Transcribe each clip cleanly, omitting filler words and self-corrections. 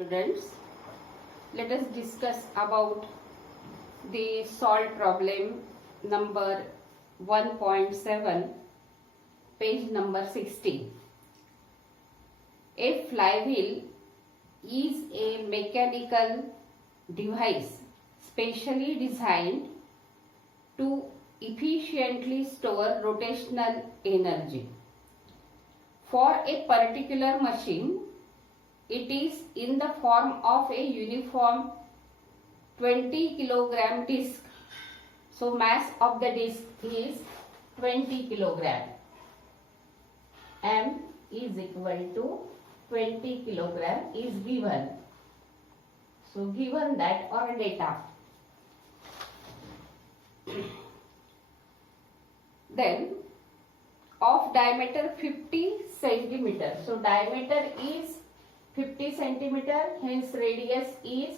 Students, let us discuss about the solved problem number 1.7, page number 60. A flywheel is a mechanical device specially designed to efficiently store rotational energy. For a particular machine, it is in the form of a uniform 20 kilogram disc. So mass of the disc is 20 kilogram. M is equal to 20 kilogram is given. So given that or data. Then of diameter 50 centimeter. So diameter is 50 centimeter, hence radius is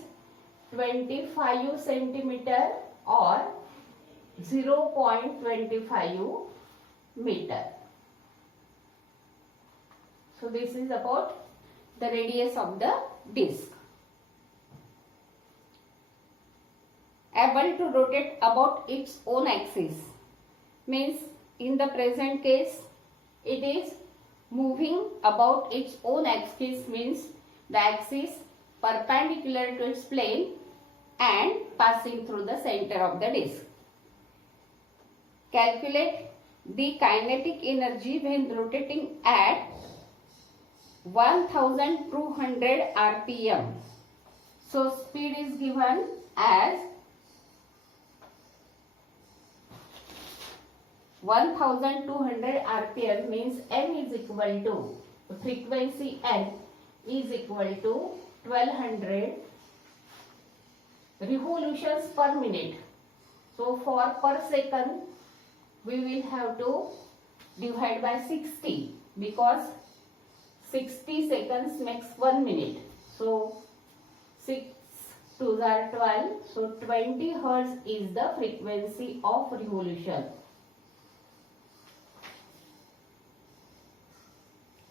25 centimeter or 0.25 meter. So this is about the radius of the disc. Able to rotate about its own axis, means in the present case it is moving about its own axis, means the axis perpendicular to its plane and passing through the center of the disc. Calculate the kinetic energy when rotating at 1200 rpm. So speed is given as 1200 rpm, means m is equal to frequency n is equal to 1200 revolutions per minute. So for per second we will have to divide by 60 because 60 seconds makes 1 minute. So 6 2s are 12. So 20 hertz is the frequency of revolution.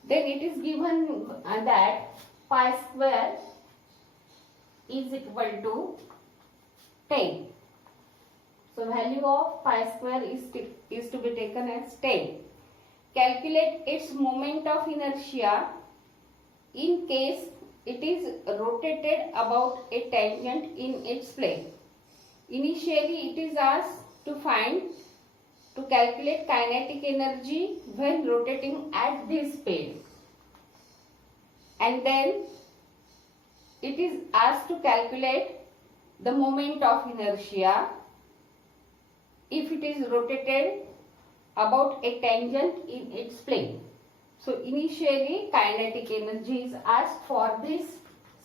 Then it is given that pi square is equal to 10. So value of pi square is to be taken as 10. Calculate its moment of inertia in case it is rotated about a tangent in its plane. Initially it is asked to calculate kinetic energy when rotating at this speed, and then it is asked to calculate the moment of inertia if it is rotated about a tangent in its plane. So initially kinetic energy is asked for this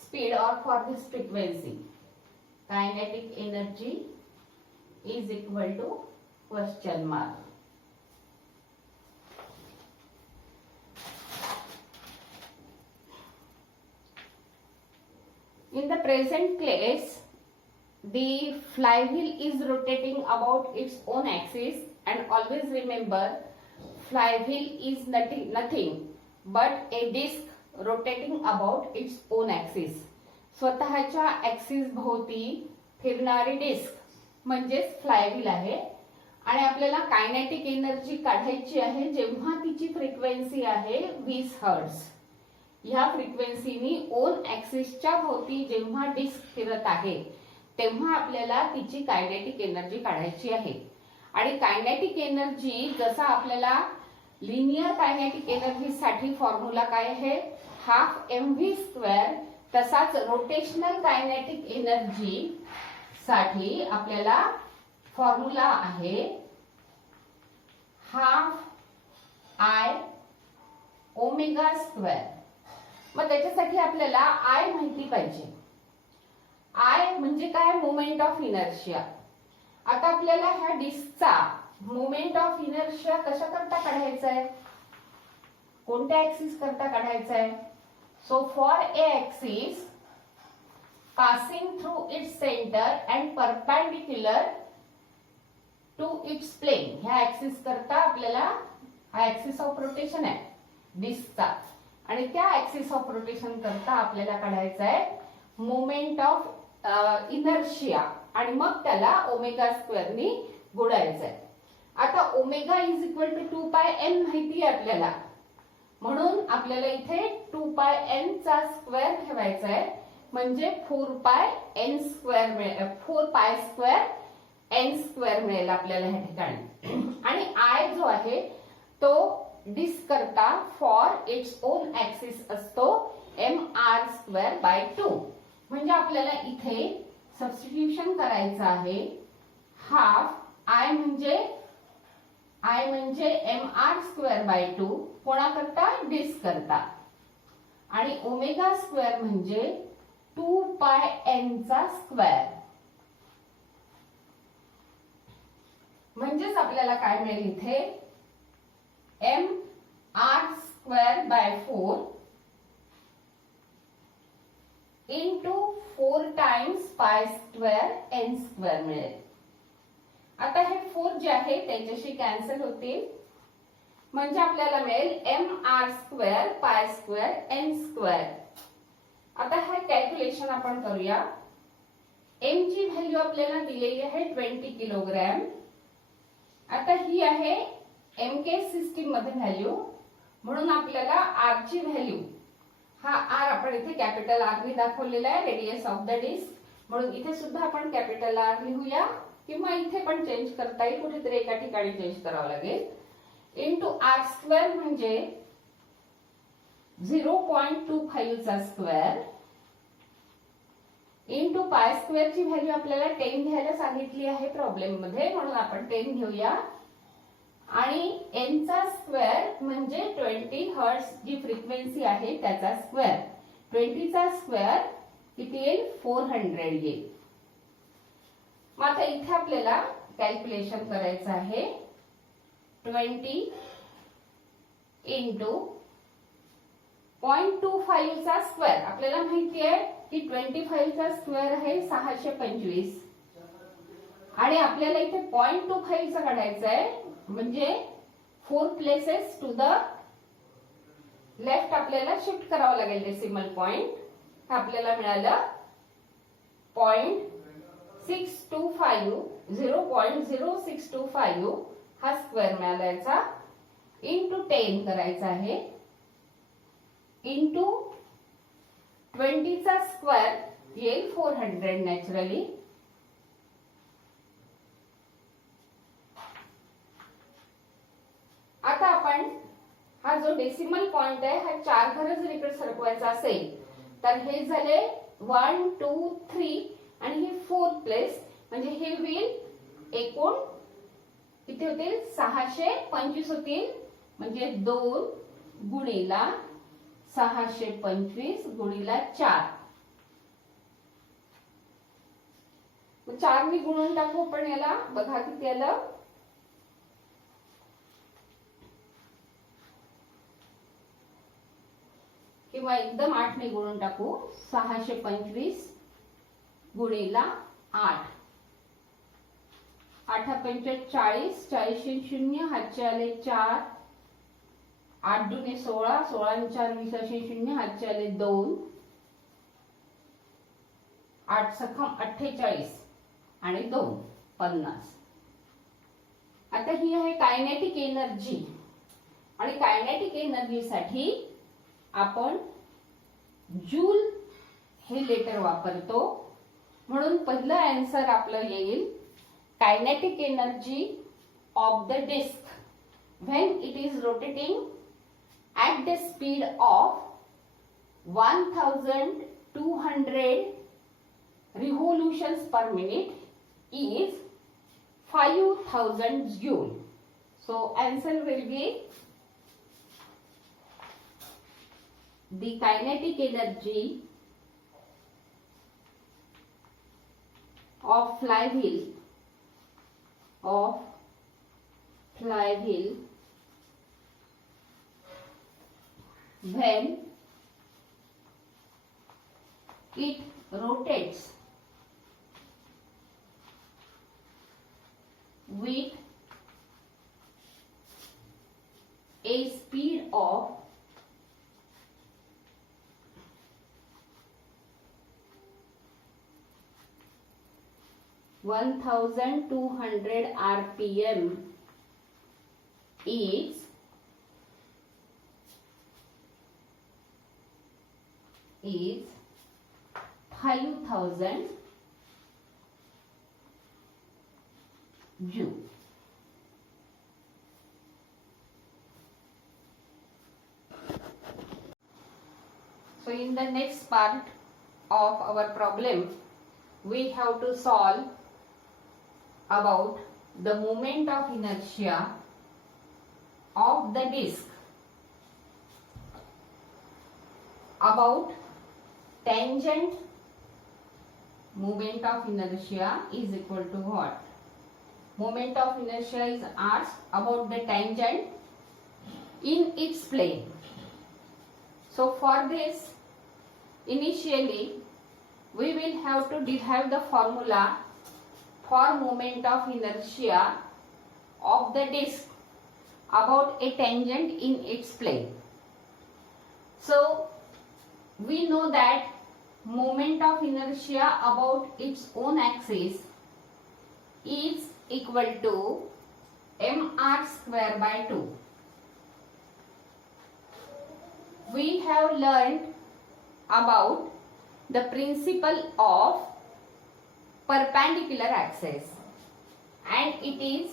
speed or for this frequency. Kinetic energy is equal to question mark. In the present case, the flywheel is rotating about its own axis, and always remember flywheel is nothing but a disc rotating about its own axis. स्वतःच्या ॲक्सिस भोवती फिरणारी डिस्क म्हणजेच फ्लायव्हील आहे. आणि आपल्याला kinetic energy काढायची आहे जेव्हा तिची फ्रिक्वेन्सी आहे 20 हर्ट्झ. ह्या फ्रिक्वेन्सीनी ओन ॲक्सिसच्या भोवती जेव्हा डिस्क फिरत आहे तेव्हा आपल्याला तिची कायनेटिक एनर्जी काढायची आहे. आणि कायनेटिक एनर्जी जसा आपल्याला लिनियर कायनेटिक एनर्जी साठी फॉर्म्युला काय आहे, हाफ mv², तसाच रोटेशनल कायनेटिक एनर्जी साठी आपल्याला फॉर्म्युला आहे हाफ I ω². मग त्याच्यासाठी आपल्याला I माहिती पाहिजे. I म्हणजे काय, मोमेंट ऑफ इनर्शिया. आता आपल्याला ह्या डिस्कचा मोमेंट ऑफ इनर्शिया कशा करता काढायचा आहे, कोणत्या ऍक्सिस करता काढायचा आहे. So for a axis passing through its center and perpendicular to its plane. ह्या ऍक्सिस करता आपल्याला हा ऍक्सिस ऑफ रोटेशन आहे डिस्कचा, आणि त्या ऍक्सिस ऑफ रोटेशन करता आपल्याला काढायचं आहे मोमेंट ऑफ इनर्शिया आणि मग त्याला ओमेगा स्क्वेअरनी गुणायचं आहे. आता omega is equal to 2 pi n माहिती आहे आपल्याला, म्हणून आपल्याला इथे 2 पाय एन चा स्क्वेअर ठेवायचा आहे, म्हणजे 4 पाय एन स्क्वेअर मिळेल, 4 पाय स्क्वेअर एन स्क्वेअर मिळेल आपल्याला ह्या ठिकाणी. आणि आय जो आहे तो डिस्क करता फॉर इट्स ओन ऍक्सिस असतो mr²/2. म्हणजे आपल्याला इथे सबस्टिट्यूशन करायचं आहे. हाफ आय म्हणजे mr²/2 कोणाकरता, डिस्क करता, आणि ओमेगा स्क्वेअर म्हणजे 2 पाय एन चा स्क्वेअर. म्हणजेच आपल्याला काय मिळेल इथे mr²/4 इंटू 4 टाइम्स पाय² n² मिळेल. आता हे 4 जे आहे त्याच्याशी कॅन्सल होतील, म्हणजे आपल्याला मिळेल mr²/² n². आता हे कॅल्क्युलेशन आपण करूया. m ची व्हॅल्यू आपल्याला दिलेली आहे 20 किलोग्रॅम. आता ही आहे MK सिस्टीम मध्ये व्हॅल्यू, म्हणून आपल्याला R ची व्हॅल्यू, हा R आपण इथे कॅपिटल R ने दाखवलेला आहे, रेडियस ऑफ द डिस्क, म्हणून इथे सुद्धा आपण कॅपिटल R लिहूया, किंवा इथे पण चेंज करता येईल, कुठेतरी एका ठिकाणी चेंज करावं लागेल. इंटू R² म्हणजे 0.25 चा स्क्वेअर इंटू पाय² ची व्हॅल्यू आपल्याला 10 घ्यायला सांगितली आहे प्रॉब्लेम मध्ये, म्हणून आपण 10 घेऊया. आणि n चा स्क्वेअर म्हणजे 20 हर्ट्झ जी फ्रिक्वेन्सी आहे त्याचा स्क्वेअर. 20 चा स्क्वेअर किती येईल, 400 येईल. मग आता इथे आपल्याला कॅल्क्युलेशन करायचं आहे. 20 इंटू 0.25 चा स्क्वेअर, आपल्याला माहिती आहे की 25 चा स्क्वेअर आहे 625, आणि आपल्याला इथे 0.25 चा काढायचा आहे, म्हणजे 4 प्लेसेस टू द लेफ्ट आपल्याला शिफ्ट करावं लागेल डेसिमल पॉइंट. आपल्याला मिळालं 0.0625 हा स्क्वेअर मिळाला याचा. इंटू 10 करायचा आहे, इंटू 20 चा स्क्वेअर येईल 400 नॅचरली. आता आपण हा जो डेसिमल पॉइंट आहे हा 4 घरं जर इकडे सरकवायचा असेल तर हे झाले 1 2 3 आणि हे 4 प्लेस, म्हणजे हे होईल एकूण किती होतील, 625 होतील. म्हणजे 2 गुणिला 625 गुणिला 4, 4 ने गुणून टाकू आपण याला, बघा किती आलं, किंवा एकदम 8 ने गुणून टाकू. 625 गुणिला 8, 8 पंच 40, 40 0, हातचे आले 4, 8 दुने 16, 16 4 20 0, हातचे आले 2, 8 सखम 48 आणि 2 50. आता ही आहे कायनेटिक एनर्जी, आणि कायनेटिक एनर्जी साठी आपण जूल हे लेटर वापरतो, म्हणून पहिलं आन्सर आपलं येईल kinetic energy of the disc when it is rotating at the speed of 1200 revolutions per minute is 5000 joule. So answer will be the kinetic energy of flywheel when it rotates with a speed of 1200 RPM is 5000 joule. So in the next part of our problem, we have to solve about the moment of inertia of the disk about tangent moment of inertia is equal to what? Moment of inertia is asked about the tangent in its plane. So for this, initially we will have to derive the formula for moment of inertia of the disk about a tangent in its plane. So we know that moment of inertia about its own axis is equal to mr square by 2. We have learned about the principle of perpendicular axis, and it is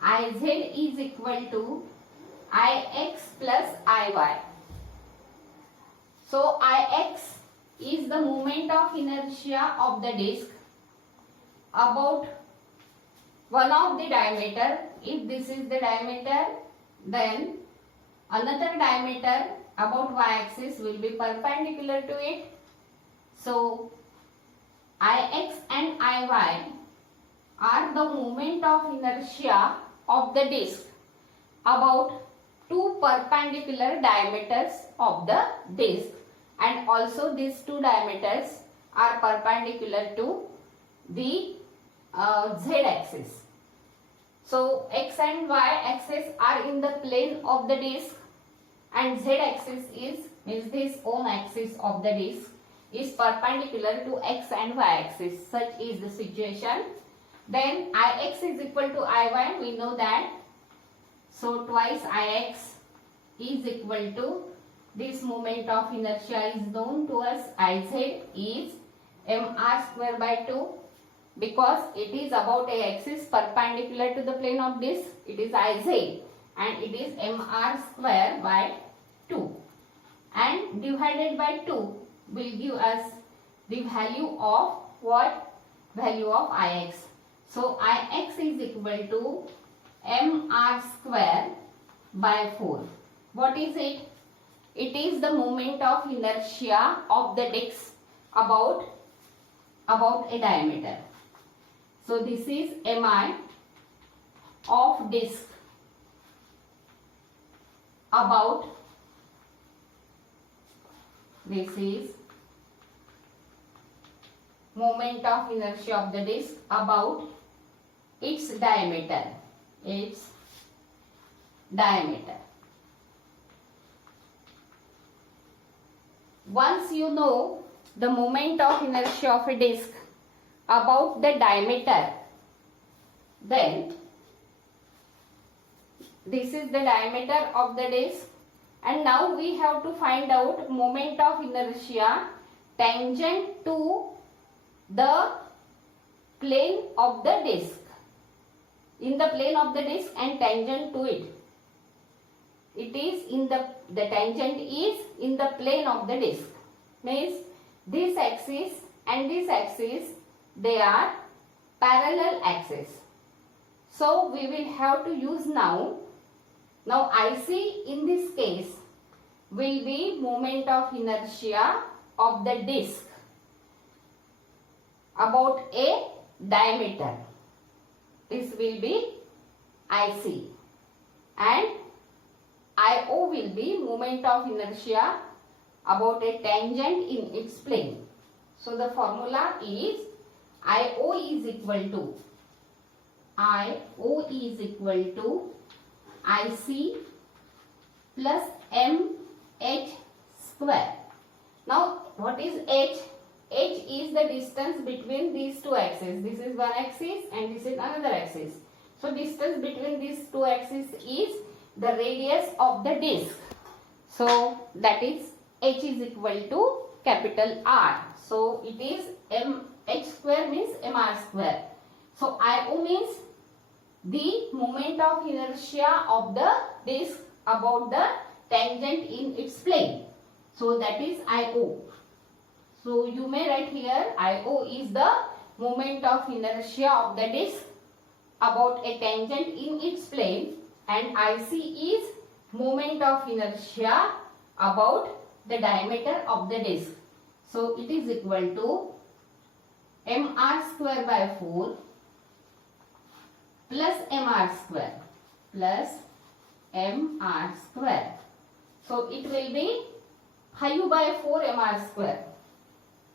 Iz is equal to Ix plus Iy. So Ix is the moment of inertia of the disk about one of the diameter. If this is the diameter, then another diameter about y-axis will be perpendicular to it. So Ix and Iy are the moment of inertia of the disk about two perpendicular diameters of the disk, and also these two diameters are perpendicular to the z-axis. So x and y-axis are in the plane of the disk, and z-axis means this own axis of the disk is perpendicular to x and y-axis. Such is the situation. Then Ix is equal to Iy, we know that. So twice Ix is equal to this moment of inertia is known to us. Iz is mr square by 2, because it is about a axis perpendicular to the plane of disk. It is Iz and it is mr square by 2, and divided by 2 will give us the value of what? Value of Ix. So Ix is equal to mr square by 4. What is it? It is the moment of inertia of the disk about a diameter. So this is mi of disk about, this is moment of inertia of the disk about its diameter. Once you know the moment of inertia of a disk about the diameter, then this is the diameter of the disk, and now we have to find out moment of inertia tangent to the plane of the disk, in the plane of the disk and tangent to it. It is in the tangent is in the plane of the disk, means this axis and this axis, they are parallel axis. So we will have to use now IC in this case will be moment of inertia of the disk about a diameter. This will be IC, and IO will be moment of inertia about a tangent in its plane. So the formula is IO is equal to IC plus MH square. Now what is H? h is the distance between these two axes. This is one axis and this is another axis. So distance between these two axes is the radius of the disc. So that is h is equal to capital R. So it is h square means mr square. So IO means the moment of inertia of the disc about the tangent in its plane. So that is IO. So you may write here IO is the moment of inertia of the disc about a tangent in its plane, and IC is moment of inertia about the diameter of the disc. So it is equal to mr square by 4 plus mr square plus mr square. So it will be 5 by 4 mr square.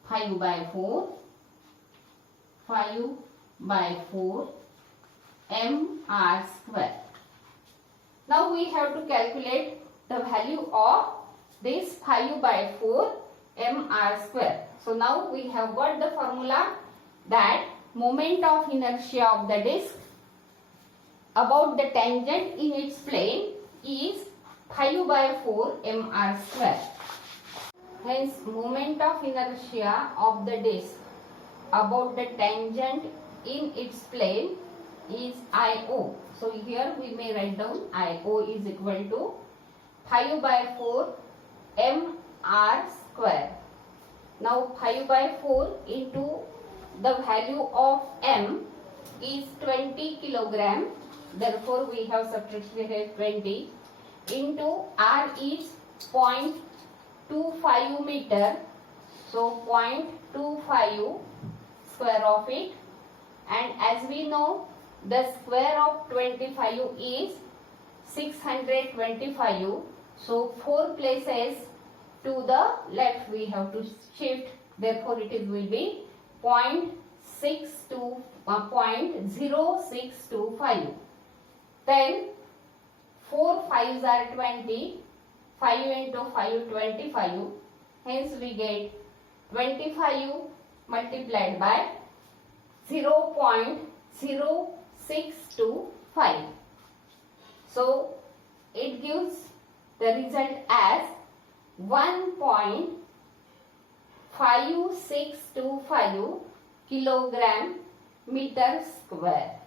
5 by 4 mr square. Now we have to calculate the value of this 5 by 4 mr square. So now we have got the formula that moment of inertia of the disc about the tangent in its plane is 5 by 4 mr square. Hence moment of inertia of the disc about the tangent in its plane is IO. So here we may write down IO is equal to 5 by 4 mr square. Now 5 by 4 into the value of m is 20 kilogram. Therefore we have subtracted 20 into r is 0.25 meter. So 0.25 square of it, and as we know the square of 25 is 625. So 4 places to the left we have to shift. Therefore it will be 0.0625. Then 4 5s are 20. 5 into 5 25. Hence we get 25 multiplied by 0.0625. So it gives the result as 1.5625 kilogram meter square.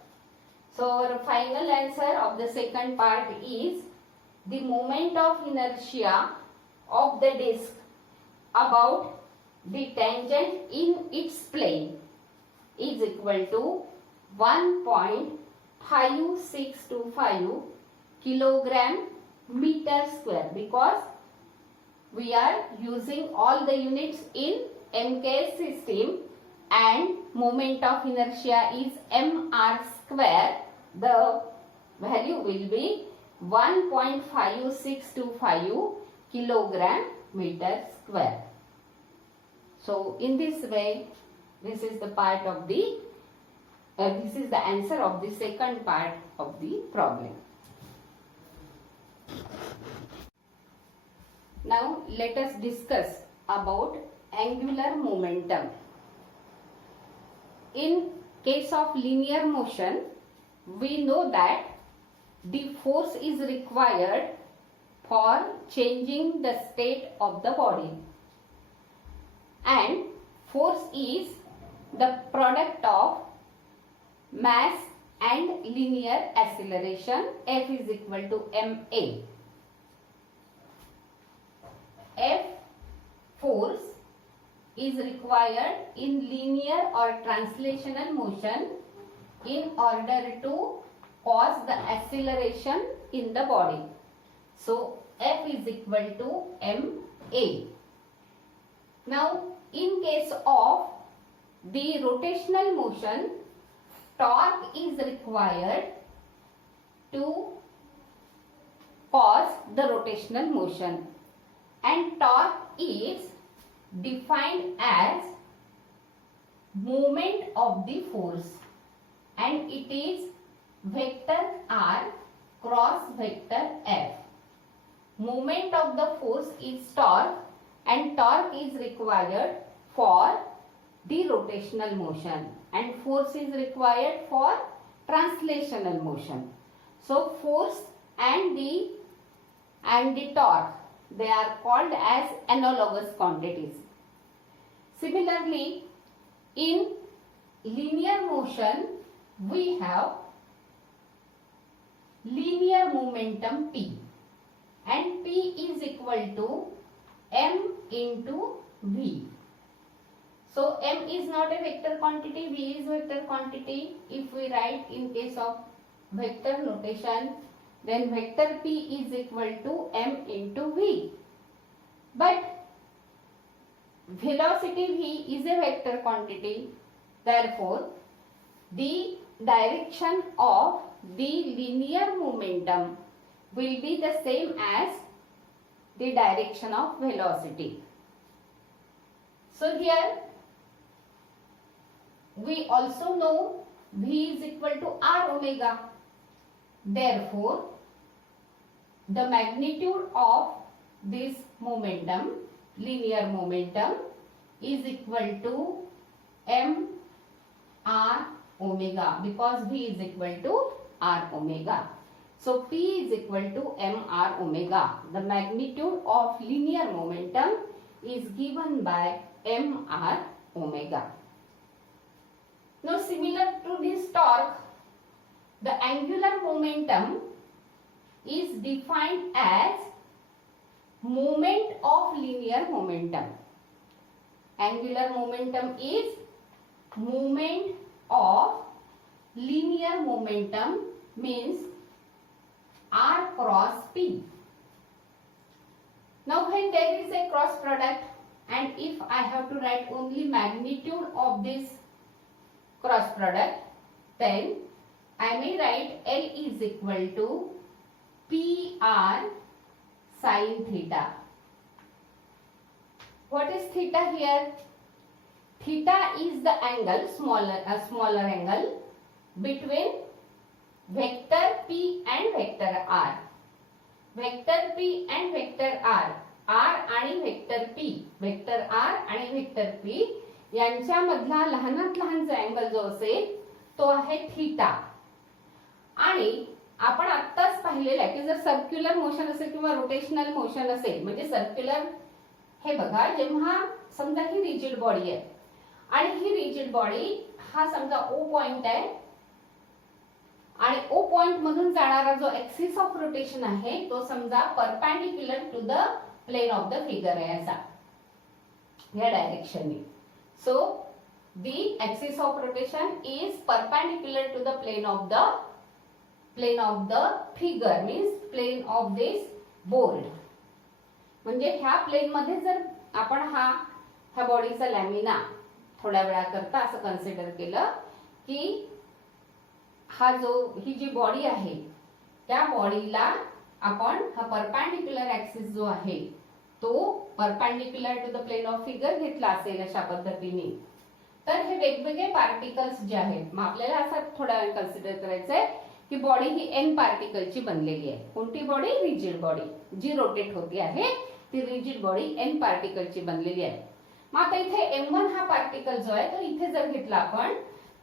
So our final answer of the second part is the moment of inertia of the disc about the tangent in its plane is equal to 1.5625 kilogram meter square, because we are using all the units in MKS system and moment of inertia is mr square. The value will be 1.5625 kilogram meter square. So in this way, this is the part of the this is the answer of the second part of the problem. Now let us discuss about angular momentum. In case of linear motion, we know that the force is required for changing the state of the body, and force is the product of mass and linear acceleration. F is equal to ma. F force is required in linear or translational motion in order to cause the acceleration in the body. So F is equal to ma. Now in case of the rotational motion, torque is required to cause the rotational motion, and torque is defined as moment of the force, and it is vector r cross vector f. Moment of the force is torque, and torque is required for the rotational motion, and force is required for translational motion. So force and the torque, they are called as analogous quantities. Similarly, in linear motion we have linear momentum P, and P is equal to m into v. So m is not a vector quantity, v is vector quantity. If we write in case of vector notation, then vector P is equal to m into v. But velocity v is a vector quantity, therefore the direction of the linear momentum will be the same as the direction of velocity. So here we also know v is equal to r omega. Therefore, the magnitude of this momentum, linear momentum, is equal to m r omega, because v is equal to r omega. So P is equal to m r omega. The magnitude of linear momentum is given by m r omega. Now similar to this torque, the angular momentum is defined as moment of linear momentum. Angular momentum is moment of linear momentum, means r cross p. Now when there is a cross product, and if I have to write only magnitude of this cross product, then I may write L is equal to PR sin theta. What is theta here? Theta is the angle, smaller angle between vector P and vector R. Vector P and vector R, R आणि vector P, vector R आणि vector P यांच्यामधला लहानात लहान जो अँगल जो असेल तो आहे थीटा. आणि आपण आत्ताच पाहिलेलं आहे की जर सर्क्युलर मोशन असेल किंवा रोटेशनल मोशन असेल, म्हणजे सर्क्युलर, हे बघा, जेव्हा समजा ही रिजिड बॉडी आहे आणि ही रिजिड बॉडी हा समजा ओ पॉइंट आहे आणि ओ पॉइंट मधून जाणारा जो एक्सिस ऑफ रोटेशन आहे तो समजा perpendicular to the plane of the figure आहे असा, या डायरेक्शनने. So the axis of rotation is perpendicular to the plane of the figure, means plane of this board. म्हणजे ह्या प्लेन मध्ये जर आपण ह्या बॉडीचा लॅमिना थोड्या वेळाकरता असं कन्सिडर केलं की ही जी बॉडी आहे त्या बॉडीला आपण हा परपेंडिक्युलर ऍक्सिस जो आहे तो perpendicular to the plane of figure घेतला असेल अशा पद्धतीने, तर हे वेगवेगळे पार्टिकल्स जे आहेत, मग आपल्याला असं थोडा वेळ कन्सिडर करायचंय की बॉडी ही एन पार्टिकलची बनलेली आहे. कोणती बॉडी? रिजिड बॉडी, जी रोटेट होती आहे ती रिजिड बॉडी एन पार्टिकलची बनलेली आहे. मग आता इथे M1 हा पार्टिकल जो आहे तो इथे जर घेतला आपण,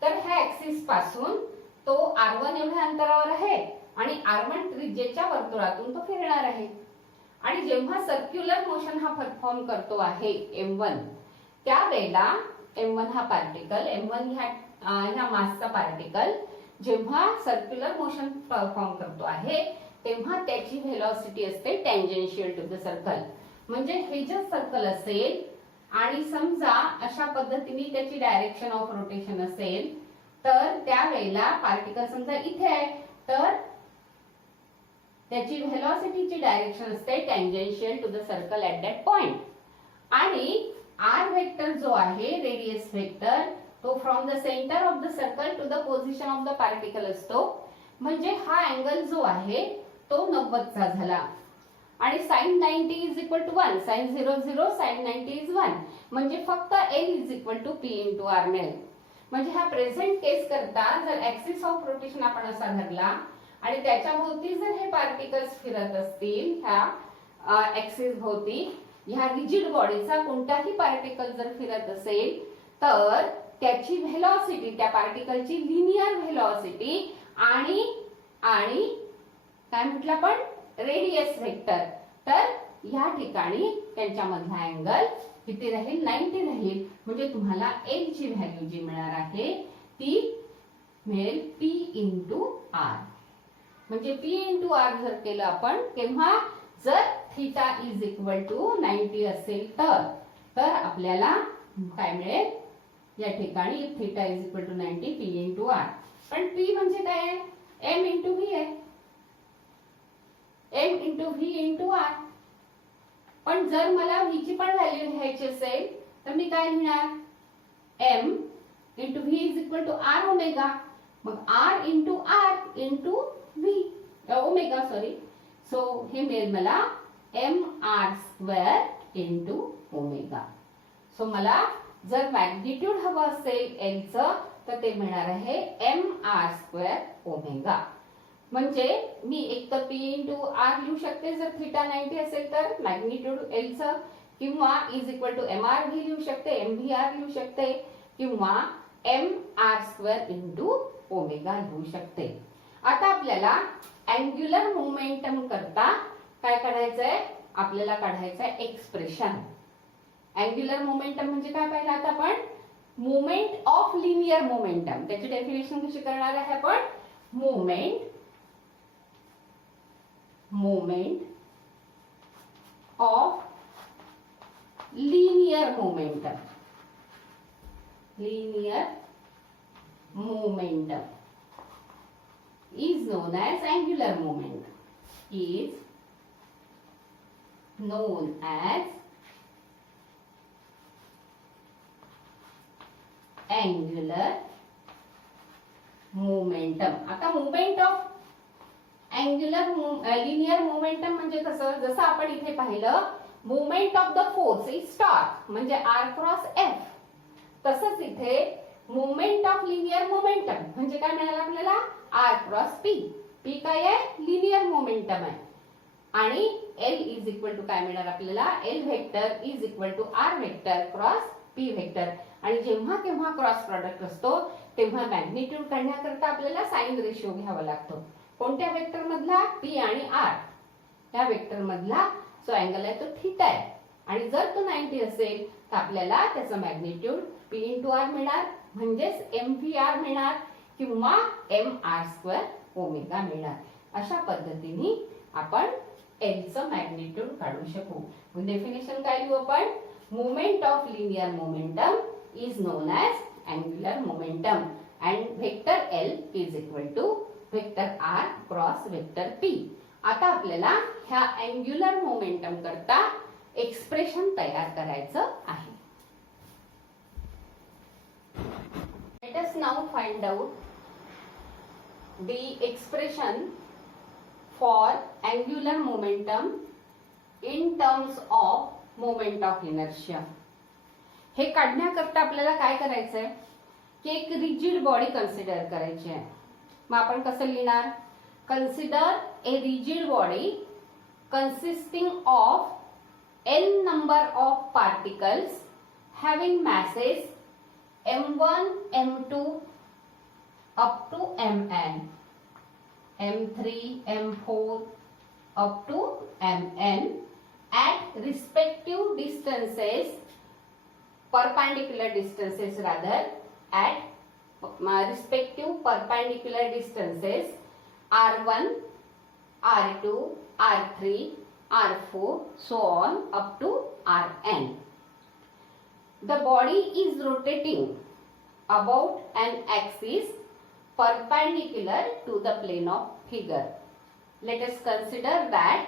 तर ह्या ऍक्सिस पासून तो R1 एवढ्या अंतरावर आहे आणि R1 त्रिज्येच्या वर्तुळातून तो फिरणार आहे. आणि जेव्हा सर्क्युलर मोशन हा परफॉर्म करतो आहे M1, त्यावेळेला M1 हा पार्टिकल, M1 ह्या मासचा पार्टिकल जेव्हा सर्क्युलर मोशन परफॉर्म करतो आहे तेव्हा त्याची व्हेलॉसिटी असते टँजेन्शियल टू द सर्कल. म्हणजे हे जे सर्कल असेल आणि समजा अशा पद्धतीने त्याची डायरेक्शन ऑफ रोटेशन असेल, तर त्यावेळेला पार्टिकल समजा इथे आहे तर त्याची व्हेलॉसिटीची डायरेक्शन असते tangential to the circle at that point. आणि आर वेक्टर जो आहे, रेडियस वेक्टर, तो from the centre of the circle to the position of the particle असतो. म्हणजे हा अँगल जो आहे तो 90 चा झाला. आणि sin 90 is equal to 1, sin 0 0, sin 90 is 1, म्हणजे फक्त L is equal to P into R मिळेल. म्हणजे ह्या प्रेझेंट केस करता जर ऍक्सिस ऑफ रोटेशन आपण असा धरला आणि त्याच्या भोवती जर हे पार्टिकल्स फिरत असतील, ह्या ऍक्सिस भोवती ह्या रिजिड बॉडीचा कोणताही पार्टिकल जर फिरत असेल, तर त्याची व्हेलॉसिटी, त्या पार्टिकलची लिनियर व्हेलॉसिटी आणि काय म्हटलं आपण, रेडियस व्हेक्टर, तर या ठिकाणी त्यांच्यामधला अँगल किती राहील, 90 राहील. म्हणजे तुम्हाला एल ची व्हॅल्यू जी मिळणार आहे ती मिळेल P इंटू आर. म्हणजे P इंटू आर जर केलं आपण तेव्हा जर थिटा इज इक्वल टू 90 असेल तर आपल्याला काय मिळेल, या ठिकाणी theta is equal to 90 P into R. पण P म्हणजे काय आहे, M इंटू V आहे, M into V into R. पण जर मला V ची पण व्हॅल्यू घ्यायची असेल तर मी काय लिहिणार, M into V is equal to r omega. मग R into r into V omega, sorry. So हे मिळेल मला mr square into omega. So मला जर मॅग्निट्यूड हवं असेल L चं तर ते मिळणार आहे mr स्क्वेअर ओमेगा. म्हणजे मी एक तर P इंटू आर लिहू शकते जर थिटा 90 असेल तर मॅग्निट्यूड L चं, किंवा is equal to mr v लिहू शकते, mvr लिहू शकते, किंवा mr स्क्वेअर इंटू ओमेगा लिहू शकते. आता आपल्याला अँग्युलर मोमेंटम करता काय काढायचंय, आपल्याला काढायचंय एक्सप्रेशन. अँग्युलर मोमेंटम म्हणजे काय पाहिलं आता आपण, मोमेंट ऑफ लिनियर मोमेंटम. त्याची डेफिनेशन कशी करणार आहे आपण, moment of linear momentum. Linear momentum is known as angular moment, is known as angular momentum. आता moment of angular linear momentum म्हणजे कसं, जसं आपण इथे पाहिलं moment of the force is torque म्हणजे r क्रॉस f, तसंच इथे मोमेंट ऑफ लिनियर मोमेंटम म्हणजे काय मिळालं आपल्याला, r क्रॉस p. p काय आहे, लिनियर मोमेंटम आहे. आणि L इज इक्वल टू काय मिळणार आपल्याला, L vector is equal to r vector cross p vector. आणि जेव्हा केव्हा क्रॉस प्रॉडक्ट असतो तेव्हा मॅग्निट्यूड काढण्याकरता आपल्याला साइन रेशिओ घ्यावा लागतो. कोणत्या वेक्टर मधला, p आणि r या वेक्टर मधला. सो अँगल आहे तो थीटा आहे. आणि जर तो 90 असेल तर आपल्याला त्याचा मॅग्निट्यूड p इंटू आर मिळणार, म्हणजेच mvr मिळणार, किंवा mr स्क्वेअर ओमेगा मिळणार. अशा पद्धतीने आपण L चं मॅग्निट्यूड काढू शकू. डेफिनेशन काय लिहू आपण, moment of linear momentum is known as angular momentum and vector L is equal to vector R cross vector P. आता आपल्याला ह्या अँग्युलर मोमेंटम करता एक्सप्रेशन तयार करायचं आहे. Let us now find out the expression for angular momentum in terms of moment of inertia. हे काढण्याकरता आपल्याला काय करायचंय की एक रिजिड बॉडी कन्सिडर करायची आहे. मग आपण कसं लिहिणार, consider a rigid body consisting of n number of particles having masses m1, m2 up to mn, m3, m4 up to mn at respective distances, perpendicular distances rather, at respective perpendicular distances r1, r2, r3, r4 so on up to rn. The body is rotating about an axis perpendicular to the plane of figure. Let us consider that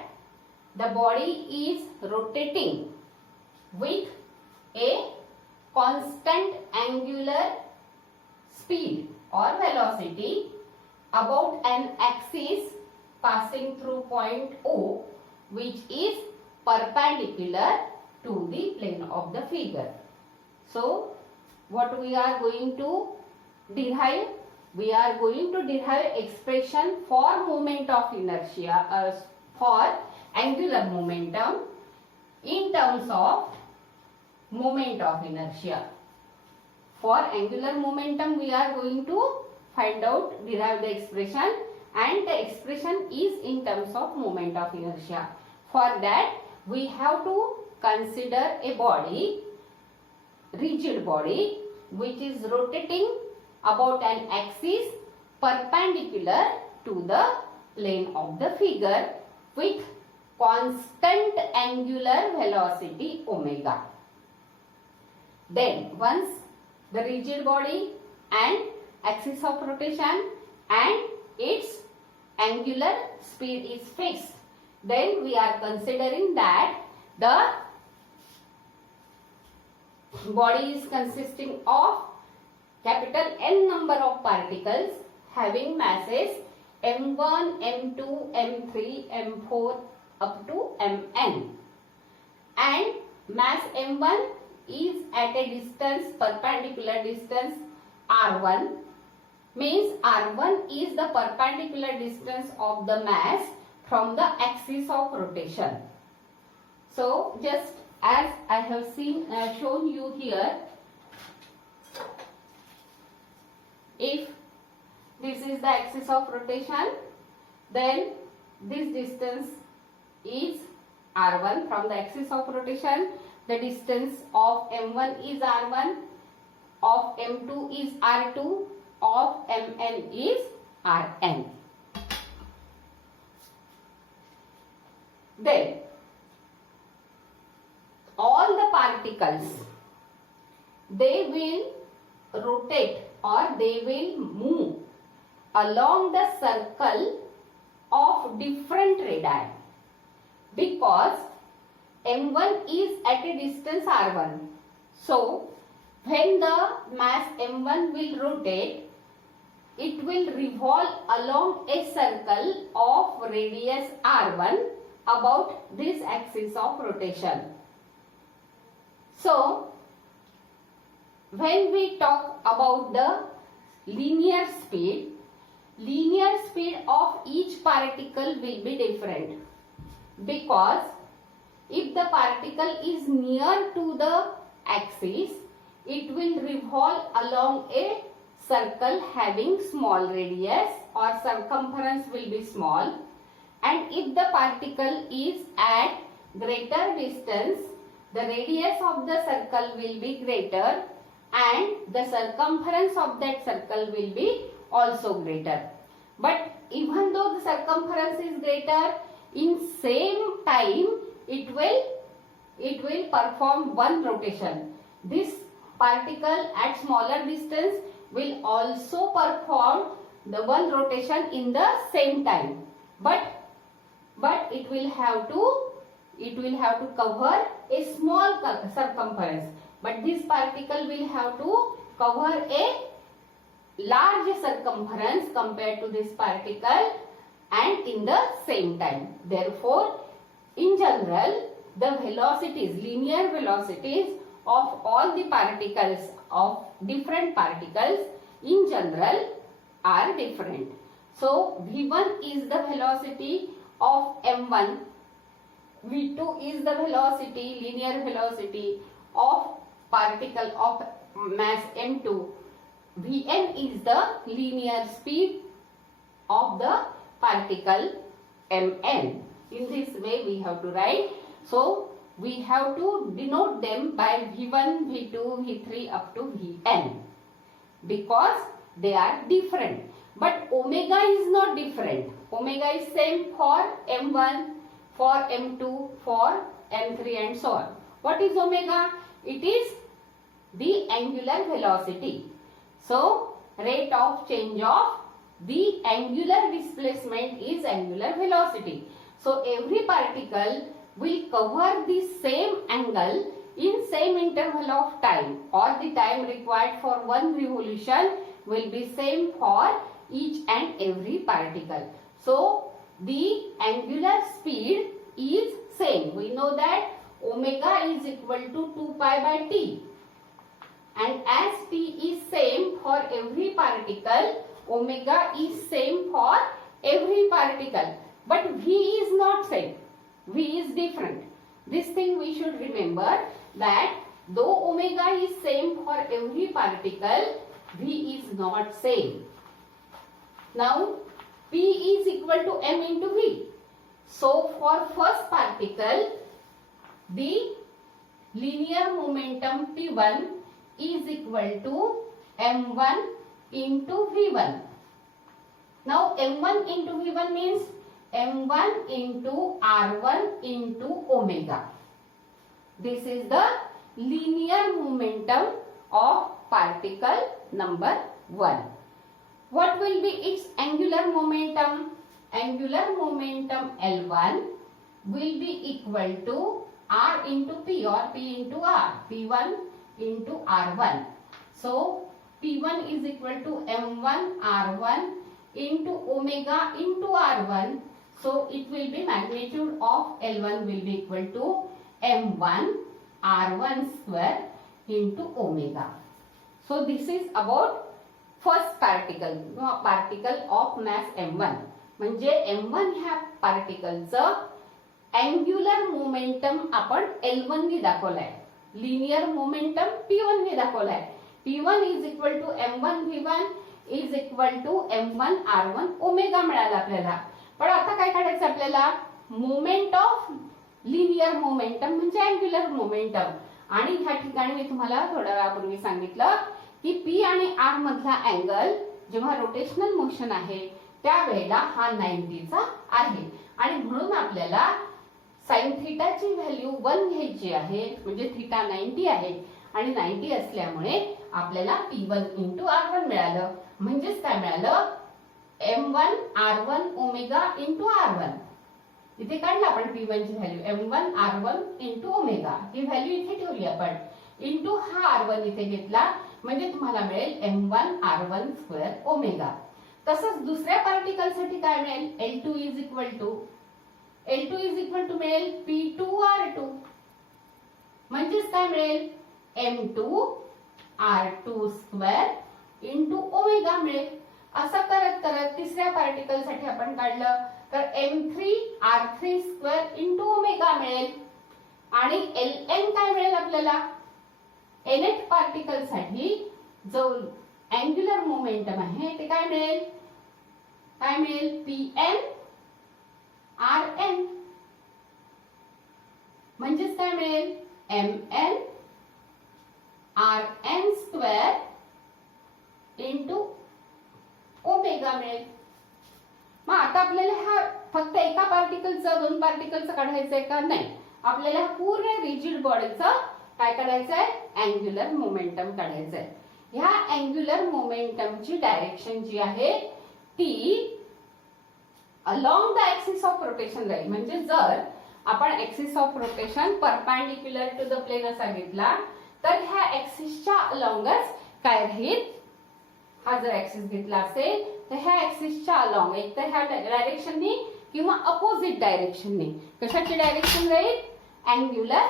the body is rotating with a constant angular speed or velocity about an axis passing through point O, which is perpendicular to the plane of the figure. So what we are going to derive, we are going to derive expression for moment of inertia, for angular momentum in terms of moment of inertia. For angular momentum, we are going to find out, derive the expression, and the expression is in terms of moment of inertia. For that, we have to consider a body, rigid body, which is rotating about an axis perpendicular to the plane of the figure with constant angular velocity omega. Then once the rigid body and axis of rotation and its angular speed is fixed, then we are considering that the body is consisting of capital N number of particles having masses m1, m2, m3, m4 up to mn, and mass m1 is at a distance, perpendicular distance r1, means r1 is the perpendicular distance of the mass from the axis of rotation. So just as I have shown you here, if this is the axis of rotation, then this distance is r1 from the axis of rotation. The distance of m1 is r1, of m2 is r2, of mn is rn. Then all the particles, they will rotate or they will move along the circle of different radii, because m1 is at a distance r1. So when the mass m1 will rotate, it will revolve along a circle of radius r1 about this axis of rotation. So when we talk about the linear speed of each particle will be different, because if the particle is near to the axis, it will revolve along a circle having small radius or circumference will be small, and if the particle is at greater distance, the radius of the circle will be greater and the circumference of that circle will be also greater. But even though the circumference is greater, in same time it will perform one rotation. This particle at smaller distance will also perform the one rotation in the same time, but it will have to cover a small circumference, but this particle will have to cover a large circumference compared to this particle and in the same time. Therefore, in general, the velocities, linear velocities of all the particles, of different particles in general are different. So V1 is the velocity of m1, V2 is the velocity, linear velocity of particle of mass m2, Vn is the linear speed of the particle mn. In this way we have to write. So we have to denote them by V1, V2, V3 up to Vn, because they are different. But omega is not different. Omega is same for m1, for m2, for m3 and so on. What is omega? It is the angular velocity. So rate of change of the angular displacement is angular velocity. So every particle will cover the same angle in same interval of time, or the time required for one revolution will be same for each and every particle. So the angular speed is same. We know that omega is equal to 2 pi by t, and as t is same for every particle, omega is same for every particle, but v is not same. V is different. This thing we should remember, that though omega is same for every particle, v is not same. Now p is equal to m into v. So for first particle, the linear momentum p1 is equal to m1 into v1. Now m1 into v1 means m1 into r1 into omega. This is the linear momentum of particle number 1. What will be its angular momentum? Angular momentum L1 will be equal to R into P or P into R, P1 into R1. So P1 is equal to M1 R1 into omega into R1. So it will be magnitude of L1 will be equal to M1 R1 square into omega. So this is about first particle of mass m1. म्हणजे m1 ह्या पार्टिकलचं angular momentum आपण l1 ने दाखवलाय, linear momentum p1 ने दाखवलाय. p1 is equal to m1 v1 is equal to m1 r1 omega मिळाला आपल्याला. पण आता काय काढायचं आपल्याला? मोमेंट ऑफ लिनियर मोमेंटम म्हणजे अँग्युलर मोमेंटम. आणि ह्या ठिकाणी मी तुम्हाला थोड्या वेळापूर्वी सांगितलं की p आणि r मधला अँगल जेव्हा रोटेशनल मोशन आहे त्यावेळेला हा 90 चा आहे. आणि म्हणून आपल्याला साइन थीटाची व्हॅल्यू 1 घ्यायची आहे, म्हणजे थीटा 90 आहे आणि 90 असल्यामुळे आपल्याला p1 into r1 मिळालं. म्हणजेच काय मिळालं? m1 r1 omega into r1. इथे काढलं आपण p1 ची value m1 r1 into omega. ही व्हॅल्यू इथे ठेवली आपण. इंटू हा r1 इथे घेतला म्हणजे तुम्हाला मिळेल m1 r1 स्क्वेअर ओमेगा. तसंच दुसऱ्या पार्टिकल साठी काय मिळेल? L2 इज इक्वल टू मिळेल P2 R2. म्हणजेच काय मिळेल? M2 R2 square into omega मिळेल. असं करत करत तिसऱ्या पार्टिकल साठी आपण काढलं तर M3 R3 square into omega मिळेल. आणि Ln काय मिळेल आपल्याला? nth पार्टिकल साठी जो अँग्युलर मोमेंटम आहे ते काय मिळेल? Pn Rn. म्हणजेच काय मिळेल? Mn Rn square into omega मिळेल. मग आता आपल्याला हा फक्त एका पार्टिकलचा दोन पार्टिकलचा काढायचंय का? नाही, आपल्याला पूर्ण रिजिड बॉडीचा काय काढायचंय? अँग्युलर मोमेंटम काढायचंय. ह्या अँग्युलर मोमेंटमची डायरेक्शन जी आहे ती along the axis of rotation राहील. म्हणजे जर आपण axis of rotation perpendicular to the plane असा घेतला तर ह्या ऍक्सिसच्या अलोंगच काय राहील? हा जर ऍक्सिस घेतला असेल तर ह्या ऍक्सिसच्या अलोंग एक तर ह्या डायरेक्शननी किंवा अपोजिट डायरेक्शननी कशाची डायरेक्शन राहील? अँग्युलर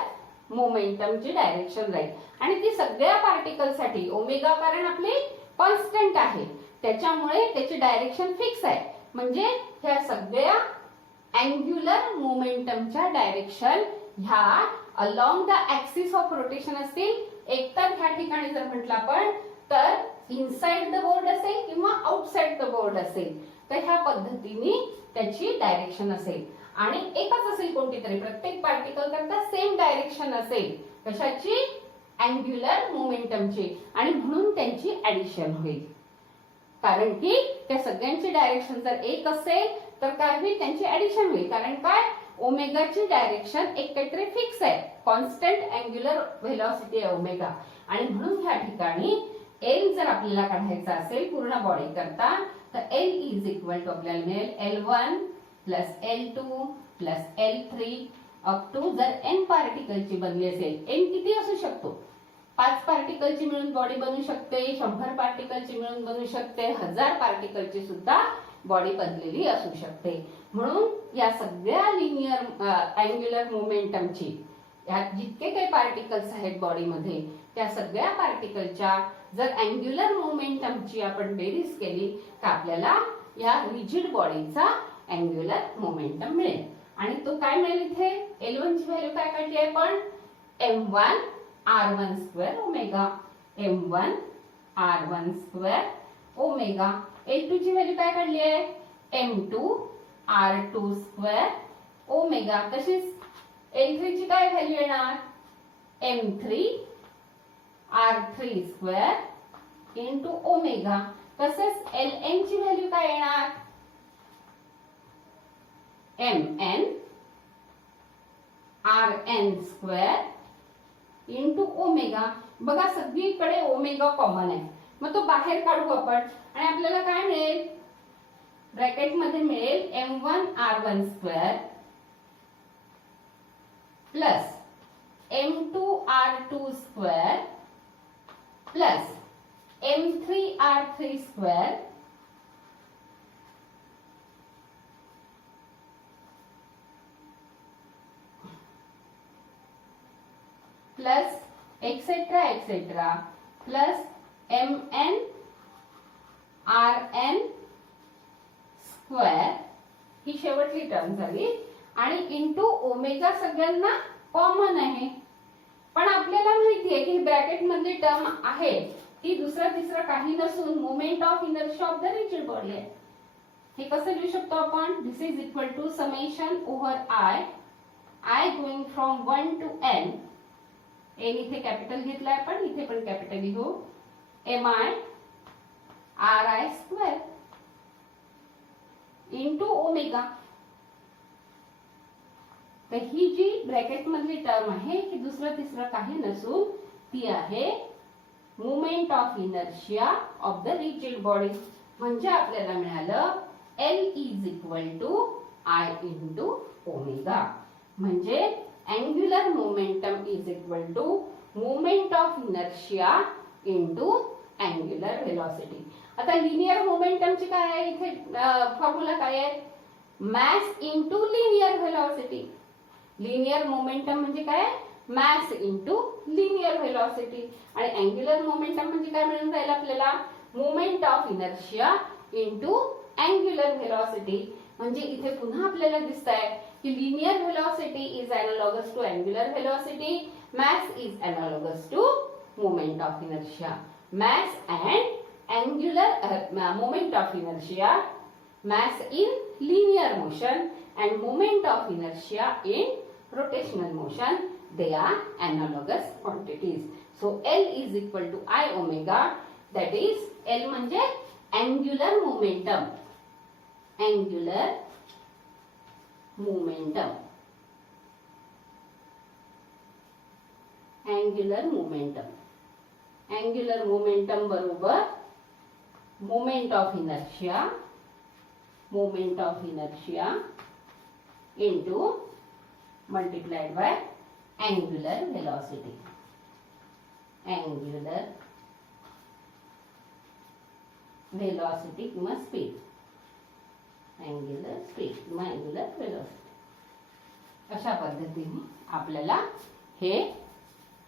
मोमेंटमची डायरेक्शन राहील. आणि ती सगळ्या पार्टिकल साठी ओमेगा कारण आपली कॉन्स्टंट आहे त्याच्यामुळे त्याची डायरेक्शन फिक्स आहे. म्हणजे ह्या सगळ्या अँग्युलर मोमेंटमच्या डायरेक्शन ह्या along the axis of rotation असतील. एकतर ह्या ठिकाणी जर म्हटलं आपण तर इनसाइड द बोर्ड असेल किंवा आउटसाइड द बोर्ड असेल तर ह्या पद्धतीने त्याची डायरेक्शन असेल. आणि एकच असेल कोणती तरी, प्रत्येक पार्टिकल करता सेम डायरेक्शन असेल. कशाची? अँग्युलर मोमेंटमची. आणि म्हणून त्यांची ऍडिशन होईल. कारण की त्या सगळ्यांची डायरेक्शन जर एक असेल तर काय होईल? त्यांची ऍडिशन होईल. कारण काय? ओमेगाची डायरेक्शन एक काहीतरी फिक्स आहे, कॉन्स्टंट अँग्युलर व्हेलॉसिटी आहे ओमेगा. आणि म्हणून ह्या ठिकाणी एल जर आपल्याला काढायचा असेल पूर्ण बॉडी करता तर एल इज इक्वल टू आपल्याला मिळेल L1 plus L2 plus L3 up to जर n पार्टिकलची बनली असेल. n किती असू शकतो? 5 पार्टिकलची मिळून बॉडी बनू शकते, 100 पार्टिकलची मिळून बनू शकते, 1000 पार्टिकलची सुद्धा बॉडी बनलेली असू शकते. म्हणून या सगळ्या लिनियर अँग्युलर मोमेंटमची यात जितके काही पार्टिकल्स आहेत बॉडीमध्ये त्या सगळ्या पार्टिकलच्या जर अँग्युलर मोमेंटमची आपण बेरीज केली तर आपल्याला या रिजिड बॉडीचा अँग्युलर मोमेंटम मिळेल. आणि तो काय मिळेल? इथे L1 ची व्हॅल्यू काय काढली आहे? पण M1 r1 square omega, m1 r1 square omega. L2 ची व्हॅल्यू काय काढली आहे, m2 r2 स्क्वेअर ओमेगा. तशीच L3 ची काय व्हॅल्यू येणार, m3 r3 square into omega. तसेच Ln ची व्हॅल्यू काय येणार, mn rn square into omega. बघा सगळीकडे ओमेगा कॉमन आहे, मग तो बाहेर काढू आपण आणि आपल्याला काय मिळेल, ब्रॅकेट मध्ये मिळेल m1 r1 square plus m2 r2 square plus m3 r3 square plus etcetera etcetera plus mn rn square ही शेवटची टर्म झाली आणि इंटू ओमेगा सगळ्यांना कॉमन आहे. पण आपल्याला माहिती आहे की ब्रॅकेट मधली टर्म आहे ती दुसरं तिसरं काही नसून moment of inertia of the rigid body आहे. हे कसं लिहू शकतो आपण, this is equal to summation over I going from 1 to n. N इथे कॅपिटल घेतलाय आपण, इथे पण कॅपिटल लिहू, mi ri square into omega. तर ही जी ब्रॅकेट मधली टर्म आहे ही दुसरं तिसरं काही नसून ती आहे moment of inertia of the rigid body. म्हणजे आपल्याला मिळालं L is equal to I into omega. म्हणजे angular momentum is equal to moment of inertia into angular velocity. आता लिनियर मोमेंटमची काय आहे, इथे फॉर्म्युला काय आहे, mass into linear velocity. Linear momentum म्हणजे काय, मॅस इंटू लिनियर व्हेलॉसिटी. आणि अँग्युलर मोमेंटम म्हणजे काय मिळून जाईल आपल्याला, moment of inertia into angular velocity. म्हणजे इथे पुन्हा आपल्याला दिसतंय की linear velocity is analogous to angular velocity, mass is analogous to moment of inertia. Mass and angular moment of inertia, mass in linear motion and moment of inertia in rotational motion, they are analogous quantities. So L is equal to I omega, that is L म्हणजे angular momentum, angular momentum, angular momentum, angular momentum बरोबर moment of inertia, moment of inertia into multiplied by angular velocity, angular velocity किंवा speed, angular speed किंवा angular velocity. अशा पद्धतीने आपल्याला हे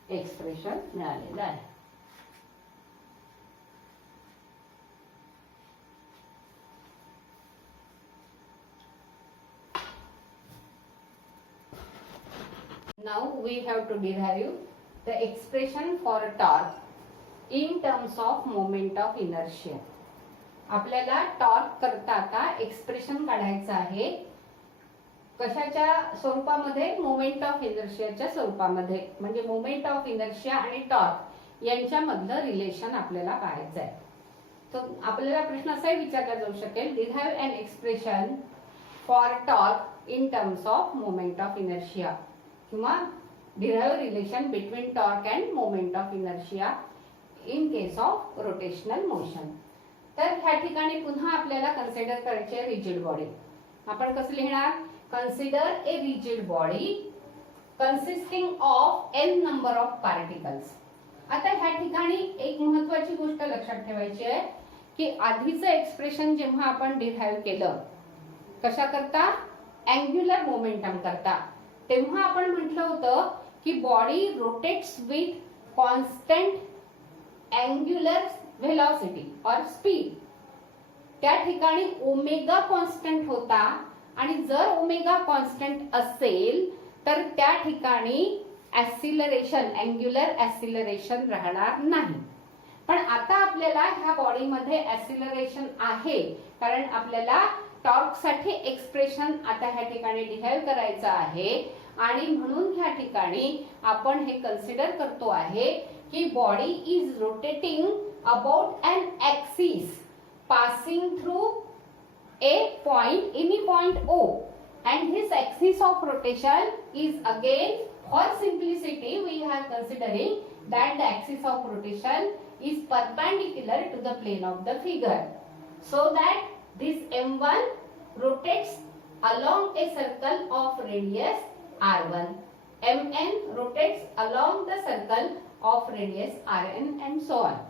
एक्सप्रेशन मिळालेलं आहे. Now we have to derive the expression for torque in terms of moment of inertia. आपल्याला टॉर्क करता आता एक्सप्रेशन काढायचं आहे. कशाच्या स्वरूपामध्ये, मोमेंट ऑफ इनर्शियाच्या स्वरूपामध्ये. म्हणजे मोमेंट ऑफ इनर्शिया आणि टॉर्क यांच्यामधलं रिलेशन आपल्याला पाहायचं आहे. तर आपल्याला प्रश्न असाही विचारला जाऊ शकेल, derive an expression for torque in terms of moment of inertia किंवा derive relation between torque and moment of inertia in case of rotational motion. तर ह्या ठिकाणी पुन्हा आपल्याला कन्सिडर करायचे रिजिड बॉडी. आपण कसं लिहिणार, consider a rigid body consisting of n number of particles. आता ह्या ठिकाणी एक महत्वाची गोष्ट लक्षात ठेवायची आहे की आधीचं एक्सप्रेशन जेव्हा आपण डिराइव केलं कशा करता, अँग्युलर मोमेंटम करता, तेव्हा आपण म्हटलं होतं की body rotates with constant angular velocity और स्पीड. त्या ठिकाणी ओमेगा कॉन्स्टंट होता आणि जर ओमेगा कॉन्स्टंट असेल तर त्या ठिकाणी ऍक्सिलरेशन, अँग्युलर ऍक्सिलरेशन राहणार नाही. पण आता आपल्याला ह्या बॉडीमध्ये ऍक्सिलरेशन आहे, कारण आपल्याला टॉर्क साठी एक्सप्रेशन आता ह्या ठिकाणी डिराइव्ह करायचं आहे. आणि म्हणून ह्या ठिकाणी आपण हे कन्सिडर करतो आहे की body is rotating about an axis passing through a point, any point O, and this axis of rotation is again, for simplicity we are considering that the axis of rotation is perpendicular to the plane of the figure, so that this M1 rotates along a circle of radius R1, Mn rotates along the circle of radius Rn, and so on.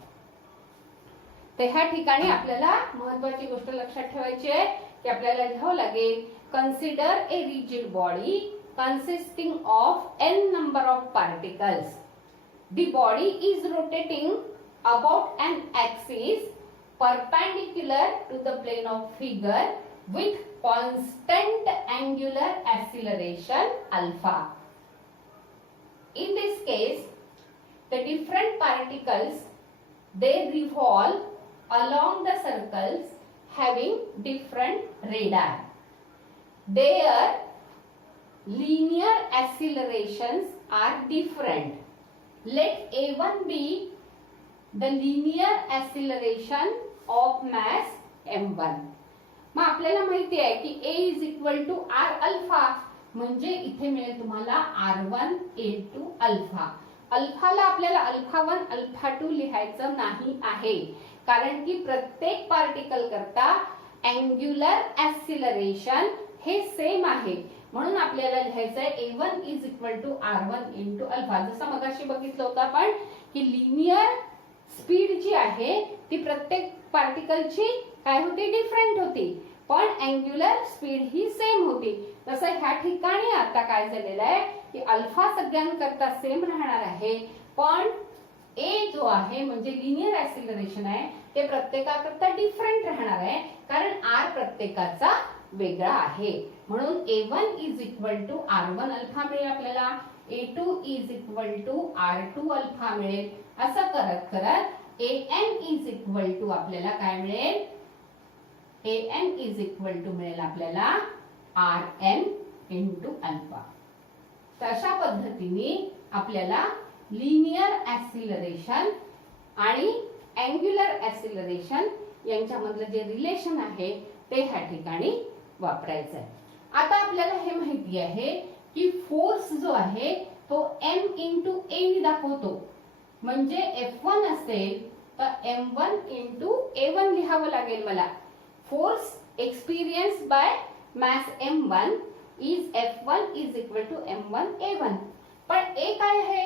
तर ह्या ठिकाणी आपल्याला महत्वाची गोष्ट लक्षात ठेवायची आहे की आपल्याला लिहावं लागेल, consider a rigid body consisting of n number of particles. The body is rotating about an axis perpendicular to the plane of figure with constant angular acceleration alpha. In this case, the different particles they revolve along the circles having different radii. Their linear accelerations are different. Let A1 be the linear acceleration of mass M1. मग आपल्याला माहिती आहे की A is equal to R alpha, म्हणजे इथे मिळेल तुम्हाला R1 into alpha. अल्फाला आपल्याला अल्फा 1 अल्फा 2 लिहायचं नाही आहे, कारण की प्रत्येक पार्टिकल करता अँग्युलर ऍक्सिलरेशन हे सेम आहे. म्हणून आपल्याला लिहायचं आहे A1 is equal to R1 into alpha. जसं मगाशी बघितलं होतं आपण की लिनियर स्पीड जी आहे ती प्रत्येक पार्टिकलची काय होती, डिफरंट होती, पण अँग्युलर स्पीड ही सेम होती. तसं ह्या ठिकाणी आता काय झालेलं आहे की अल्फा सगळ्यांकरता सेम राहणार आहे, पण ए जो आहे म्हणजे लिनियर ऍक्सिलरेशन आहे ते प्रत्येकाकरता डिफरंट राहणार आहे, कारण आर प्रत्येकाचा वेगळा आहे. म्हणून A1 is equal to R1 alpha मिळेल आपल्याला, A2 is equal to R2 alpha मिळेल. असं करत करत AN इज इक्वल टू आपल्याला काय मिळेल, AN इज इक्वल टू मिळेल आपल्याला Rn इंटू अल्फा. तशा पद्धतीने आपल्याला लिनियर ऍक्सिलरेशन आणि अँग्युलर ऍक्सिलरेशन यांच्यामधलं जे रिलेशन आहे ते ह्या ठिकाणी वापरायचं आहे. आता आपल्याला हे माहिती आहे की फोर्स जो आहे तो M इंटू A ने दाखवतो. म्हणजे F1 असेल तर M1 इंटू A1 लिहावं लागेल मला. Force experience by mass M1 is F1 is equal to M1 A1. पण A काय आहे,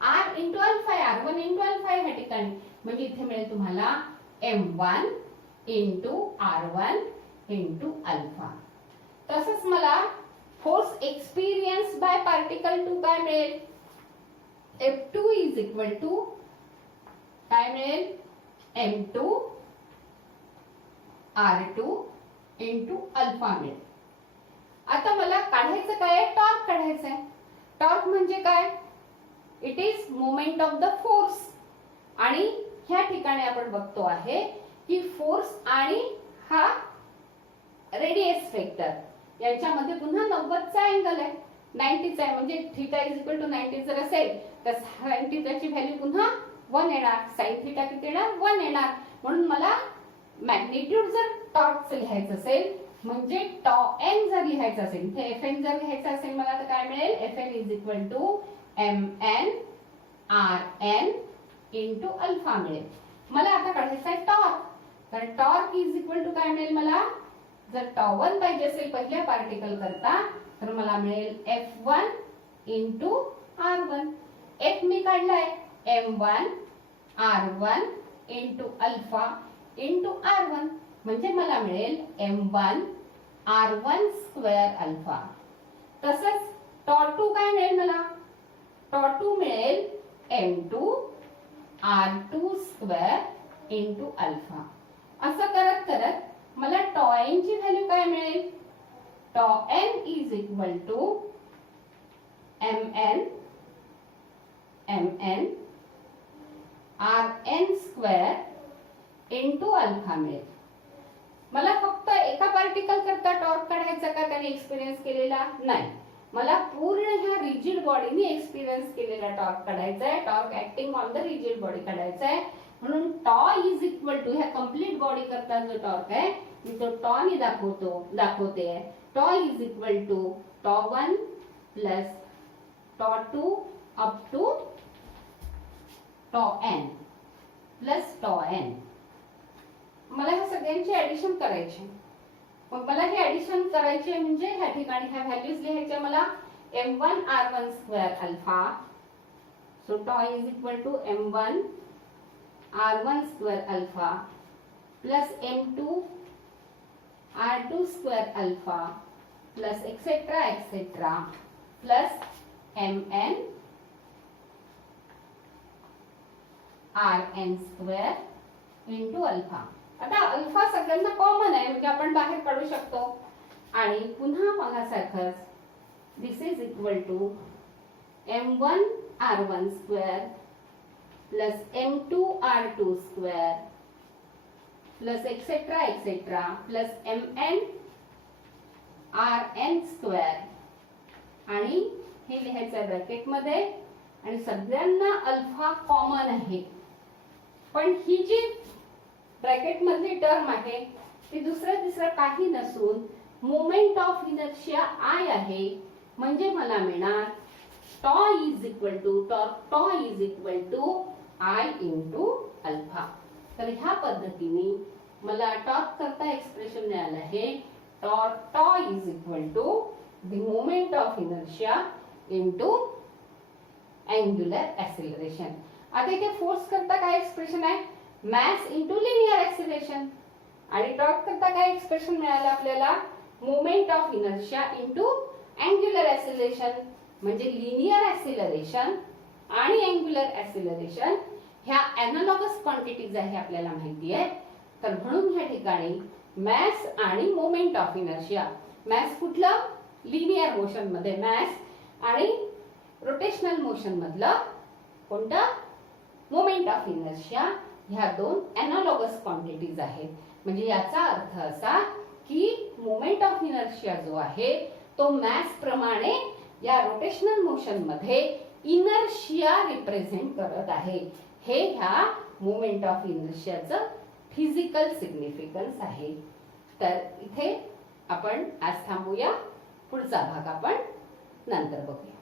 R इंटू अल्फा आहे, R1 इंटू अल्फा आहे ह्या ठिकाणी. म्हणजे इथे मिळेल तुम्हाला M1 into R1 into alpha. तसंच मला फोर्स एक्सपिरियन्स बाय पार्टिकल 2 काय मिळेल, F2 इज इक्वल टू काय मिळेल, M2 R2 इंटू अल्फा मिळेल. आता मला काढायचं काय, टॉर्क काढायचं आहे. टॉर्क म्हणजे काय, it is moment of the force. आणि ह्या ठिकाणी आपण बघतो आहे की फोर्स आणि हा रेडियस वेक्टर यांच्यामध्ये पुन्हा 90 चा अँगल आहे, 90 चा आहे. म्हणजे थीटा इज इक्वल टू 90 जर असेल तर sin थीटाची व्हॅल्यू पुन्हा 1 येणार, sin थीटा किती येणार, 1 येणार. म्हणून मला मॅग्निट्यूड जर टॉर्कचं लिहायचं असेल, म्हणजे टॉ एन जर लिहायचं असेल, इथे Fn जर लिहायचं असेल मला तर काय मिळेल, Fn is equal to Mn Rn into alpha मिळेल. मला आता काढायचा आहे टॉर्क, तर टॉर्क इज इक्वल टू काय मिळेल मला, जर टॉ 1 पाहिजे असेल पहिल्या पार्टिकल करता तर मला मिळेल F1 इंटू R1. F मी काढलाय M1 R1 into alpha into R1, म्हणजे मला मिळेल M1 R1 स्क्वेअर अल्फा. तसंच टॉ 2 काय मिळेल मला, टॉ 2 मिळेल M2 R2 square into alpha. असं करत करत मला टॉ एन ची व्हॅल्यू काय मिळेल, tau N is equal to Mn mn rn square into alpha मिळेल. मला फक्त एका पार्टिकल करता टॉर्क काढायचा का त्याने एक्सपिरियन्स केलेला नाही, मला पूर्ण ह्या रिजिड बॉडीने एक्सपिरियन्स केलेला टॉर्क काढायचा आहे. Torque acting on the rigid body काढायचा आहे. म्हणून टॉ इज इक्वल टू ह्या कम्प्लीट बॉडी करता जो टॉर्क आहे मी तो टॉ ने दाखवते. Tau is equal to tau 1 plus tau 2 up to tau n plus tau n. मला ह्या सगळ्यांची ऍडिशन करायची. मग मला हे ऍडिशन करायचे म्हणजे ह्या ठिकाणी ह्या व्हॅल्यूज लिहायच्या मला m1 r1 square alpha. So tau is equal to m1 r1 square alpha plus m2 r2 square alpha plus etcetera etcetera plus mn rn square into alpha. आता अल्फा सगळ्यांना कॉमन आहे म्हणजे आपण बाहेर काढू शकतो. आणि पुन्हा मगासारखंच this is equal to m1 r1 square plus m2 r2 square plus etcetera etcetera plus mn rn square. आणि हे लिहायचं ब्रॅकेट मध्ये आणि सगळ्यांना अल्फा कॉमन आहे. पण ही जी ब्रॅकेट मधली टर्म आहे ती दुसरं तिसरं काही नसून मोमेंट ऑफ इनर्शिया I आहे. म्हणजे मला मिळणार tau is equal to tau is equal to I into alpha. तर ह्या पद्धतीने मला टॉर्क करता एक्सप्रेशन मिळालं आहे. Tau is equal to the moment of inertia into angular acceleration. आता इथे फोर्स करता काय एक्सप्रेशन आहे मॅस इंटू लिनियर ऍक्सिलरेशन. आणि टॉर्क करता काय एक्सप्रेशन मिळालं आपल्याला moment of inertia into angular acceleration. म्हणजे लिनियर ऍक्सिलरेशन आणि अँग्युलर ऍक्सिलरेशन ह्या अॅनालॉगस क्वांटिटीज आहे आपल्याला माहिती आहे. तर म्हणून ह्या ठिकाणी मॅस आणि मोमेंट ऑफ इनर्शिया, मॅस कुठलं लिनियर मोशन मध्ये मॅस आणि रोटेशनल मोशन मधलं कोणतं मोमेंट ऑफ इनर्शिया, ह्या दोन अॅनालॉगस क्वांटिटीज आहेत. म्हणजे याचा अर्थ असा की मोमेंट ऑफ इनर्शिया जो आहे तो मॅस प्रमाणे या रोटेशनल मोशन मध्ये इनर्शिया रिप्रेझेंट करत आहे. हे ह्या मोमेंट ऑफ इनर्शियाचं फिजिकल सिग्निफिकन्स आहे. तर इथे आपण आज थांबूया. पुढचा भाग आपण नंतर बघूया.